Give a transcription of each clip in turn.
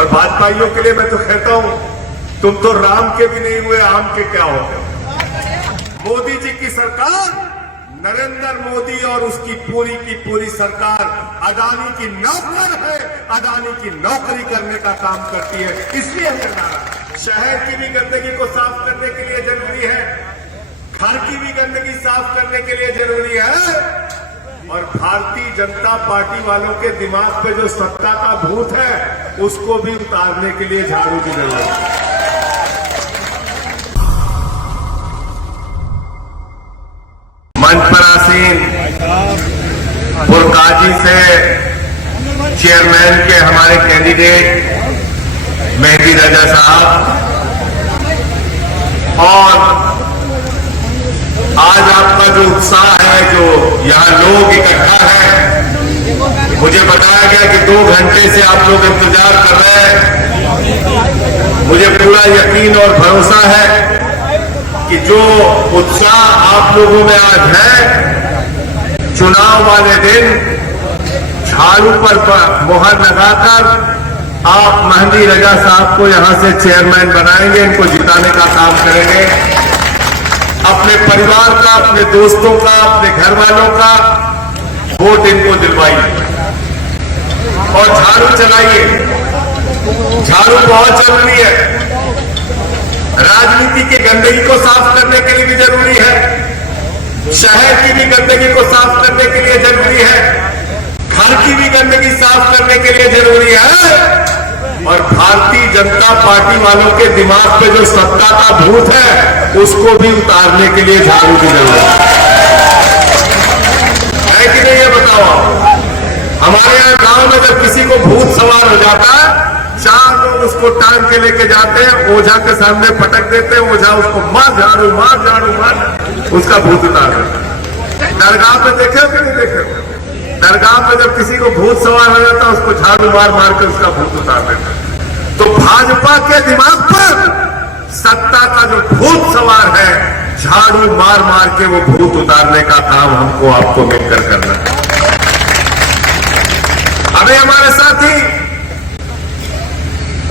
और भाजपाइयों के लिए मैं तो कहता हूं, तुम तो राम के भी नहीं हुए, आम के क्या हो गए। मोदी जी की सरकार, नरेंद्र मोदी और उसकी पूरी की पूरी सरकार अदानी की नौकर है, अदानी की नौकरी करने का काम करती है। इसलिए है नारा, शहर की भी गंदगी को साफ करने के लिए जरूरी है, घर की भी गंदगी साफ करने के लिए जरूरी है, और भारतीय जनता पार्टी वालों के दिमाग पे जो सत्ता का भूत है उसको भी उतारने के लिए झाड़ू की जरूरत है। मंच पर आसीन पुरकाजी से चेयरमैन के हमारे कैंडिडेट मेहदी रजा साहब, और आज आपका जो उत्साह है, जो यहां लोग इकट्ठा है, मुझे बताया गया कि 2 घंटे से आप लोग इंतजार कर रहे हैं। मुझे पूरा यकीन और भरोसा है कि जो उत्साह आप लोगों में आज है, चुनाव वाले दिन झाड़ू पर मोहर लगाकर आप मेहदी रजा साहब को यहां से चेयरमैन बनाएंगे, इनको जिताने का काम करेंगे। अपने परिवार का, अपने दोस्तों का, अपने घर वालों का वोट इनको दिलवाइए और झाड़ू चलाइए। झाड़ू बहुत जरूरी है, राजनीति की गंदगी को साफ करने के लिए भी जरूरी है, शहर की भी गंदगी को साफ करने के लिए जरूरी है, घर की भी गंदगी साफ करने के लिए जरूरी है, और भारतीय जनता पार्टी वालों के दिमाग पे जो सत्ता का भूत है उसको भी उतारने के लिए झाड़ू की जरूरत है कि नहीं, ये बताओ। हमारे यहाँ गांव में जब किसी को भूत सवार हो जाता है, 4 लोग उसको टांग के लेके जाते हैं, ओझा के सामने पटक देते हैं, ओझा उसको मार झाड़ू मार, उसका भूत उतार देता है। दरगाह पे देखे हो कि नहीं देखे हो? दरगाह पे जब किसी को भूत सवार हो जाता है, उसको झाड़ू मार के उसका भूत उतार देता है। तो भाजपा के दिमाग पर सत्ता का जो भूत सवार है, झाड़ू मार के वो भूत उतारने का काम हमको आपको मिलकर करना है। अभी हमारे साथी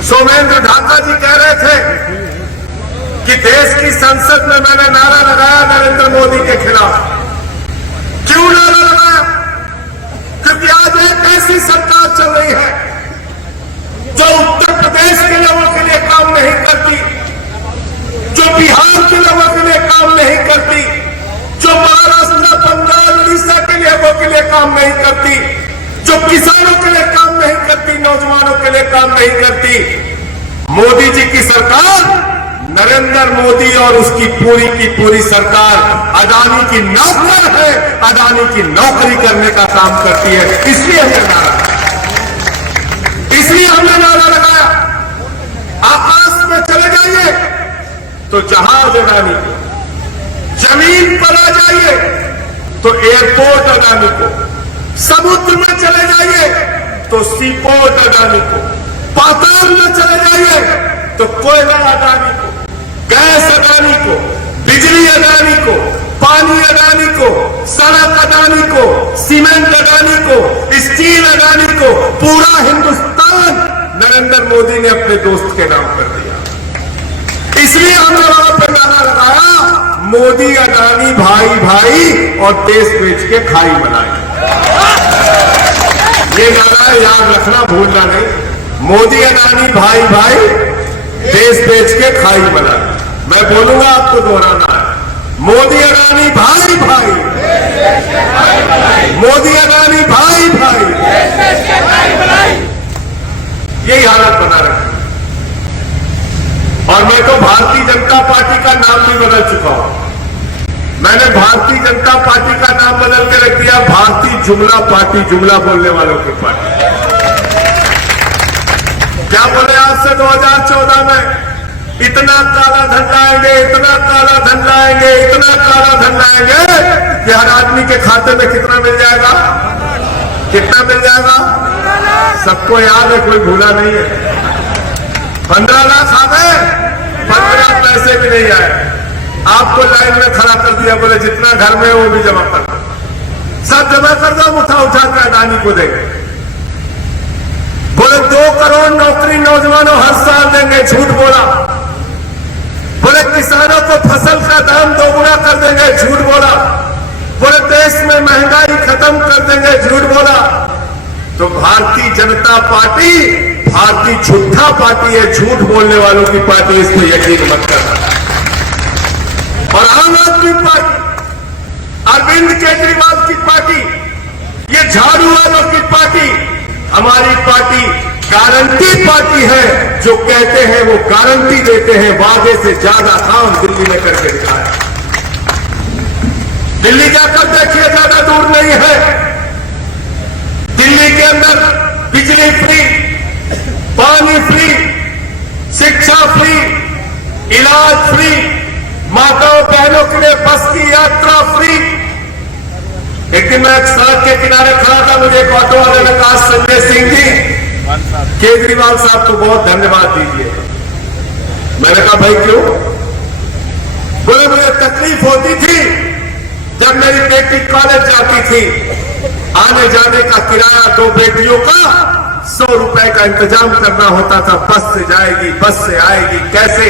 सोमेंद्र ढाका जी कह रहे थे कि देश की संसद में मैंने नारा लगाया नरेंद्र मोदी के खिलाफ। क्यों नारा लगाया? क्योंकि आज एक ऐसी सरकार चल रही है जो उत्तर प्रदेश के लोगों के लिए काम नहीं करती, जो बिहार के लोगों के लिए काम नहीं करती, जो महाराष्ट्र, बंगाल, उड़ीसा के लोगों के लिए काम नहीं करती, जो किसानों के लिए काम नहीं करती, नौजवानों के लिए काम नहीं करती। मोदी जी की सरकार, नरेंद्र मोदी और उसकी पूरी की पूरी सरकार अदानी की नौकर है, अदानी की नौकरी करने का काम करती है। इसलिए हमने नारा लगाया, आकाश में चले जाइए तो जहाज अदानी को, जमीन पर आ जाइए तो एयरपोर्ट अदानी को, समुद्र में चले जाइए तो सीपोर्ट अदानी को, पाताल में चले जाइए तो कोयला अदानी को, गैस अदानी को, बिजली अदानी को, पानी अदानी को, सड़क अदानी को, सीमेंट अदानी को, स्टील अदानी को, पूरा हिंदुस्तान नरेंद्र मोदी ने अपने दोस्त के नाम कर दिया। इसलिए हमने वहां पर नारा लगाया, मोदी अदानी भाई भाई और देश बेच के खाई बनाई। ये नारा याद रखना, भूलना नहीं। मोदी अदानी भाई भाई, देश बेच के खाई बनाई। मैं बोलूंगा, आपको दोहराना है, मोदी अदानी भाई भाई, मोदी अदानी भाई भाई, यही हालत बना रखी। और मैं तो भारतीय जनता पार्टी का नाम भी बदल चुका हूं। मैंने भारतीय जनता पार्टी का नाम बदल के रख दिया भारतीय जुमला पार्टी, जुमला बोलने वालों की पार्टी। क्या बोले, आज से 2014 में इतना काला धन लाएंगे, इतना काला धन लाएंगे, इतना काला धन लाएंगे कि हर आदमी के खाते में कितना मिल जाएगा? कितना मिल जाएगा? सबको याद है, कोई भूला नहीं है। 15 लाख आ गए, 15 पैसे भी नहीं आए। आपको लाइन में खड़ा कर दिया, बोले जितना घर में है वो भी जमा कर दो, सब जमा कर दो, उठा के अदानी को देंगे। बोले 2 करोड़ नौकरी नौजवानों हर साल देंगे, झूठ बोला। बोले किसानों को फसल का दाम 2 गुना कर देंगे, झूठ बोला। बोले देश में महंगाई खत्म कर देंगे, झूठ बोला। तो भारतीय जनता पार्टी भारतीय झूठा पार्टी है, झूठ बोलने वालों की पार्टी, इस पर यकीन मत करना। और आम आदमी पार्टी, अरविंद केजरीवाल की पार्टी, ये झाड़ू वालों की पार्टी, हमारी पार्टी गारंटी पार्टी है। जो कहते हैं वो गारंटी देते हैं, वादे से ज्यादा काम दिल्ली में करके दिखाया। दिल्ली जाकर देखिए, ज्यादा दूर नहीं है। दिल्ली के अंदर बिजली फ्री, पानी फ्री, शिक्षा फ्री, इलाज फ्री, माताओं बहनों के लिए बस की यात्रा फ्री। एक दिन मैं एक सड़क के किनारे खड़ा था, मुझे एक ऑटो वाले ने कहा, संजय सिंह जी, केजरीवाल साहब को बहुत धन्यवाद दीजिए। मैंने कहा भाई क्यों? बोले मुझे तकलीफ होती थी जब मेरी बेटी कॉलेज जाती थी, आने जाने का किराया 2 बेटियों का 100 रुपए का इंतजाम करना होता था। बस से जाएगी, बस से आएगी, कैसे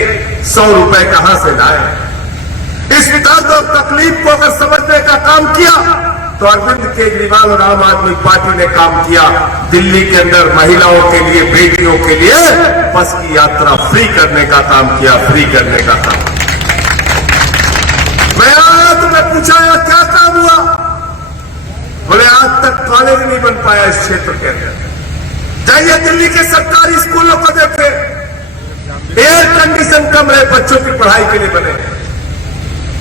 100 रुपए कहां से लाए? इस दर्द और तकलीफ को अगर समझने का काम किया तो अरविंद केजरीवाल और आम आदमी पार्टी ने काम किया। दिल्ली के अंदर महिलाओं के लिए, बेटियों के लिए बस की यात्रा फ्री करने का काम किया, फ्री करने का काम। मैं आया तो मैं पूछा क्या काम हुआ? बोले आज तक कॉलेज नहीं बन पाया इस क्षेत्र के अंदर। जाइए दिल्ली के सरकारी स्कूलों को देखे, एयर कंडीशन कमरे बच्चों की पढ़ाई के लिए बने,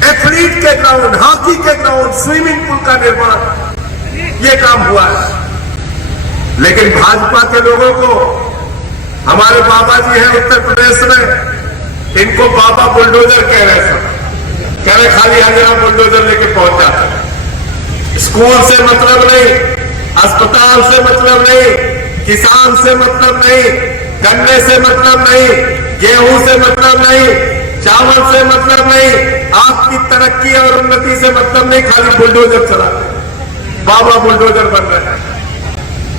एथलीट के ग्राउंड, हॉकी के ग्राउंड, स्विमिंग पूल का निर्माण, ये काम हुआ है। लेकिन भाजपा के लोगों को, हमारे बाबा जी हैं उत्तर प्रदेश में, इनको बाबा बुलडोजर कह रहे सब, कह रहे खाली हरियाणा बुलडोजर लेके पहुंच जाते। स्कूल से मतलब नहीं, अस्पताल से मतलब नहीं, किसान से मतलब नहीं, गन्ने से मतलब नहीं, गेहूं से मतलब नहीं, चावल से मतलब नहीं, आपकी तरक्की और उन्नति से मतलब नहीं, खाली बुलडोजर चलाते। बाबा बुलडोजर बन रहे हैं।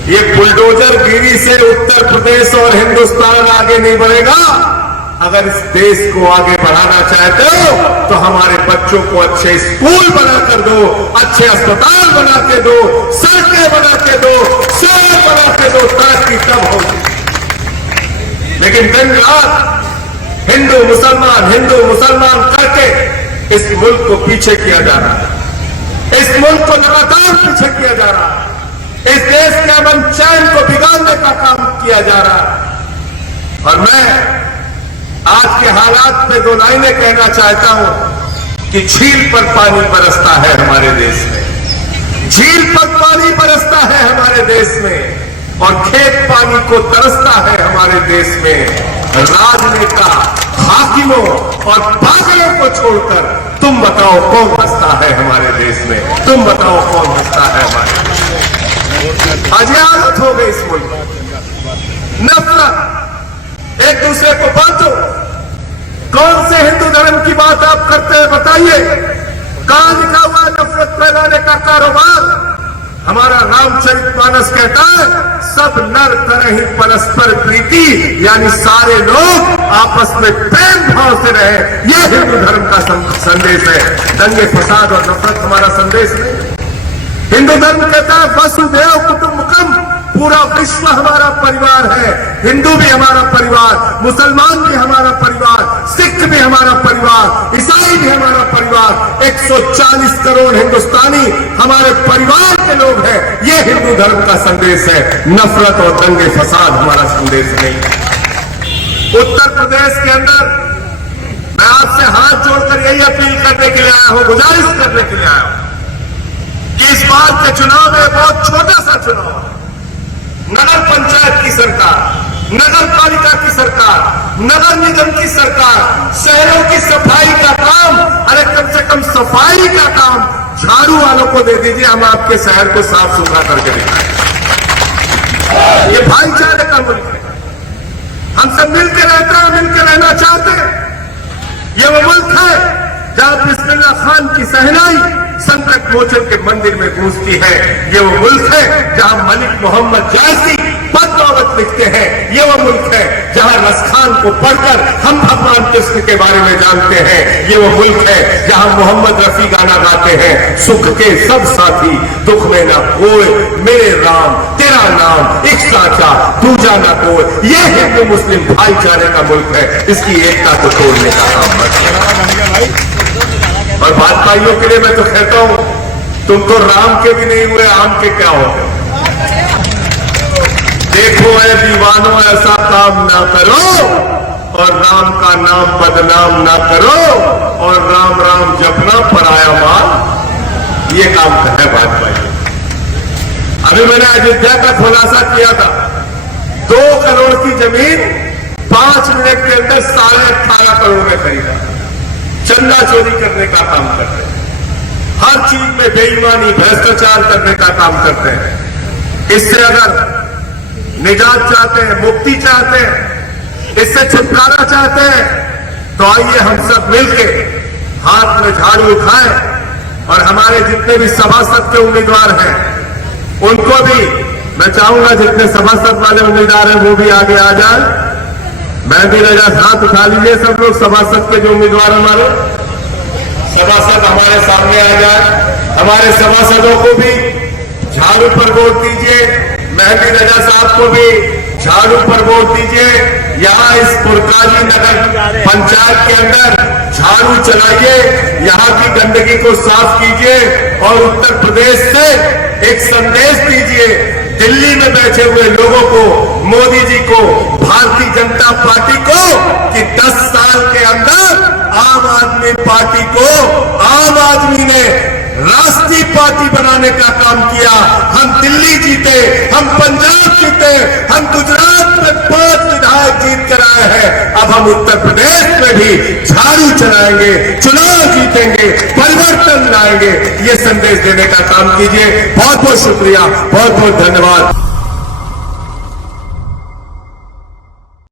ये बुलडोजर गिरी से उत्तर प्रदेश और हिंदुस्तान आगे नहीं बढ़ेगा। अगर इस देश को आगे बढ़ाना चाहते हो तो हमारे बच्चों को अच्छे स्कूल बना कर दो, अच्छे अस्पताल बना के दो, सड़कें बना के दो, शहर बना के दो, तरक्की तब होगी। लेकिन दिन रात हिंदू मुसलमान करके इस मुल्क को पीछे किया जा रहा है। इस मुल्क को लगातार पीछे किया जा रहा है। इस देश के अमन चैन को बिगाड़ने का काम किया जा रहा है। और मैं आज के हालात में 2 लाइनें कहना चाहता हूं कि झील पर पानी बरसता है हमारे देश में, झील पर पानी बरसता है हमारे देश में, और खेत पानी को तरसता है हमारे देश में। राजनेता, हाकिमों और पागलों को छोड़कर तुम बताओ कौन हंसता है हमारे देश में? तुम बताओ कौन हंसता है हमारे देश में? आज ये हालत हो गई इस मुल्क में। नफरत, एक दूसरे को बांटो। कौन से हिंदू धर्म की बात आप करते हैं बताइए? कहां लिखा हुआ नफरत फैलाने का कारोबार? हमारा रामचरितमानस कहता है, सब नर तरहि परस्पर प्रीति, यानी सारे लोग आपस में प्रेम भाव से रहे। यह हिंदू धर्म का संदेश है। दंगे फसाद और नफरत हमारा संदेश नहीं। हिंदू धर्म कहता है वसुधैव कुटुंबकम, पूरा विश्व हमारा परिवार है। हिंदू भी हमारा परिवार, मुसलमान भी हमारा परिवार, सिख भी हमारा परिवार, ईसाई भी हमारा परिवार, 140 करोड़ हिंदुस्तानी हमारे परिवार के लोग हैं। ये हिंदू धर्म का संदेश है। नफरत और दंगे फसाद हमारा संदेश नहीं। उत्तर प्रदेश के अंदर मैं आपसे हाथ जोड़कर यही अपील करने के लिए आया हूं, गुजारिश करने के लिए आया हूं कि इस बार के चुनाव में बहुत छोटा सा चुनाव है। नगर पंचायत की सरकार, नगर पालिका की सरकार, नगर निगम की सरकार, शहरों की सफाई का काम, अरे कम से कम सफाई का काम झाड़ू वालों को दे दीजिए, हम आपके शहर को साफ सुथरा करके दिखाएं। ये भाईचारे का मुल्क है। हम सब मिलकर रहते हैं, मिलकर रहना चाहते हैं। ये वो मुल्क है जहां बिस्मिल्लाह खान की सहनाई संकट मोचन के मंदिर में गूंजती है। ये वो मुल्क है जहां मलिक मोहम्मद जायसी रावत लिखते हैं, ये वो मुल्क है जहां रसखान को पढ़कर हम भगवान कृष्ण के बारे में जानते हैं। ये वो मुल्क है जहां मोहम्मद रफी गाना गाते हैं, सुख के सब साथी दुख में न कोई, मेरे राम तेरा नाम एक साचा दूजा न कोई। ये हिंदू मुस्लिम भाईचारे का मुल्क है, इसकी एकता को तोड़ने का काम मत करो। और भाजपाइयों के लिए मैं तो कहता हूं, तुम तो राम के भी नहीं हुए, आम के क्या हो गए। देखो ऐ दीवानों ऐसा काम ना करो और राम का नाम बदनाम ना करो और राम राम जपना पराया माल, ये काम है भाजपा। अभी मैंने अयोध्या का खुलासा किया था, 2 करोड़ की जमीन 5 मिनट के अंदर 18.5 करोड़ में खरीदा। चंदा चोरी करने का काम करते हैं, हर चीज में बेईमानी भ्रष्टाचार करने का काम करते हैं। इससे अगर निजात चाहते हैं, मुक्ति चाहते हैं, इससे छुटकारा चाहते हैं, तो आइए हम सब मिलकर हाथ में झाड़ू उठाएं और हमारे जितने भी सभासद के उम्मीदवार हैं उनको भी मैं चाहूंगा, जितने सभासद वाले उम्मीदवार हैं वो भी आगे आ जाए। मैं भी रजा, हाथ उठा लीजिए सब लोग, सभासद के जो उम्मीदवार हमारे सभासद हमारे सामने आ जाए। हमारे सभासदों को भी झाड़ू पर वोट दीजिए, मेहदी रजा साहब को भी झाड़ू पर वोट दीजिए। यहाँ इस पुरकाली नगर पंचायत के अंदर झाड़ू चलाइए, यहाँ की गंदगी को साफ कीजिए और उत्तर प्रदेश से एक संदेश दीजिए दिल्ली में बैठे हुए लोगों को, मोदी जी को, भारतीय जनता पार्टी को, कि 10 साल के अंदर आम आदमी पार्टी को आम आदमी ने राष्ट्रीय पार्टी बनाने का काम किया। हम दिल्ली जीते, हम पंजाब जीते, हम गुजरात में 5 विधायक जीत कर आए हैं। अब हम उत्तर प्रदेश में भी झाड़ू चलाएंगे, चुनाव जीतेंगे, परिवर्तन लाएंगे। ये संदेश देने का काम कीजिए। बहुत बहुत शुक्रिया, बहुत बहुत धन्यवाद।